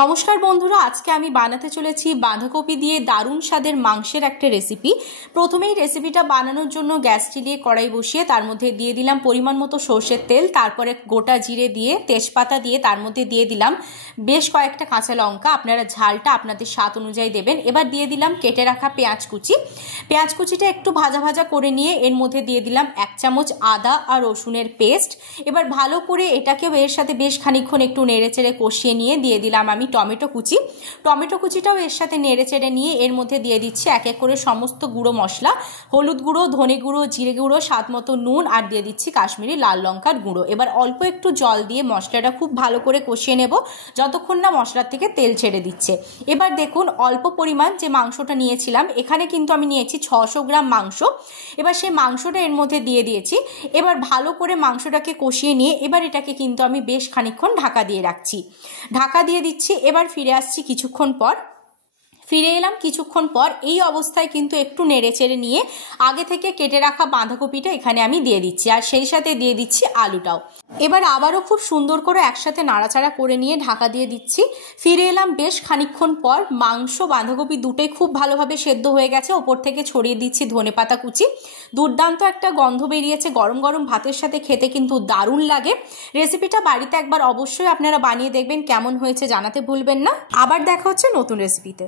নমস্কার বন্ধুরা, আজকে আমি বানাতে চলেছি বাঁধাকপি দিয়ে দারুণ স্বাদের মাংসের একটা রেসিপি। প্রথমেই রেসিপিটা বানানোর জন্য গ্যাস জ্বালিয়ে কড়াই বসিয়ে তার মধ্যে দিয়ে দিলাম পরিমাণ মতো সর্ষের তেল, তারপরে গোটা জিরে দিয়ে তেজপাতা দিয়ে তার মধ্যে দিয়ে দিলাম বেশ কয়েকটা কাঁচা লঙ্কা। আপনারা ঝালটা আপনাদের স্বাদ অনুযায়ী দেবেন। এবার দিয়ে দিলাম কেটে রাখা পেঁয়াজ কুচি। পেঁয়াজ কুচিটা একটু ভাজা ভাজা করে নিয়ে এর মধ্যে দিয়ে দিলাম 1 চামচ আদা আর রসুনের পেস্ট। এবার ভালো করে এটাকেও এর সাথে বেশ খানিকক্ষণ একটু নেড়েচেড়ে কষিয়ে নিয়ে দিয়ে দিলাম আমি টমেটো কুচি। টমেটো কুচিটাও এর সাথে নেড়েচেড়ে নিয়ে এর মধ্যে দিয়ে দিচ্ছি এক এক করে সমস্ত গুঁড়ো মশলা, হলুদ গুঁড়ো, ধনে গুঁড়ো, জিরে গুঁড়ো, স্বাদ মতো নুন, আর দিয়ে দিচ্ছি কাশ্মীরি লাল লঙ্কার গুঁড়ো। এবার অল্প একটু জল দিয়ে মশলাটা খুব ভালো করে কষিয়ে নেব যতক্ষণ না মশলার থেকে তেল ছেড়ে দিচ্ছে। এবার দেখুন অল্প পরিমাণ যে মাংসটা নিয়েছিলাম, এখানে কিন্তু আমি নিয়েছি 600 গ্রাম মাংস। এবার সেই মাংসটা এর মধ্যে দিয়ে দিয়েছি। এবার ভালো করে মাংসটাকে কষিয়ে নিয়ে এবার এটাকে কিন্তু আমি বেশ খানিকক্ষণ ঢাকা দিয়ে রাখছি। ঢাকা দিয়ে দিচ্ছি। এবার ফিরে আসছি কিছুক্ষণ পর। ফিরে এলাম কিছুক্ষণ পর। এই অবস্থায় কিন্তু একটু নেড়েচেড়ে নিয়ে আগে থেকে কেটে রাখা বাঁধাকপিটা এখানে আমি দিয়ে দিচ্ছি, আর সেই সাথে দিয়ে দিচ্ছি আলুটাও। এবার আবারও খুব সুন্দর করে একসাথে নাড়াচাড়া করে নিয়ে ঢাকা দিয়ে দিচ্ছি। ফিরে এলাম বেশ খানিকক্ষণ পর। মাংস বাঁধাকপি দুটোই খুব ভালোভাবে সেদ্ধ হয়ে গেছে। ওপর থেকে ছড়িয়ে দিচ্ছি ধনেপাতা কুচি। দুর্দান্ত একটা গন্ধ বেরিয়েছে। গরম গরম ভাতের সাথে খেতে কিন্তু দারুণ লাগে। রেসিপিটা বাড়িতে একবার অবশ্যই আপনারা বানিয়ে দেখবেন, কেমন হয়েছে জানাতে ভুলবেন না। আবার দেখা হচ্ছে নতুন রেসিপিতে।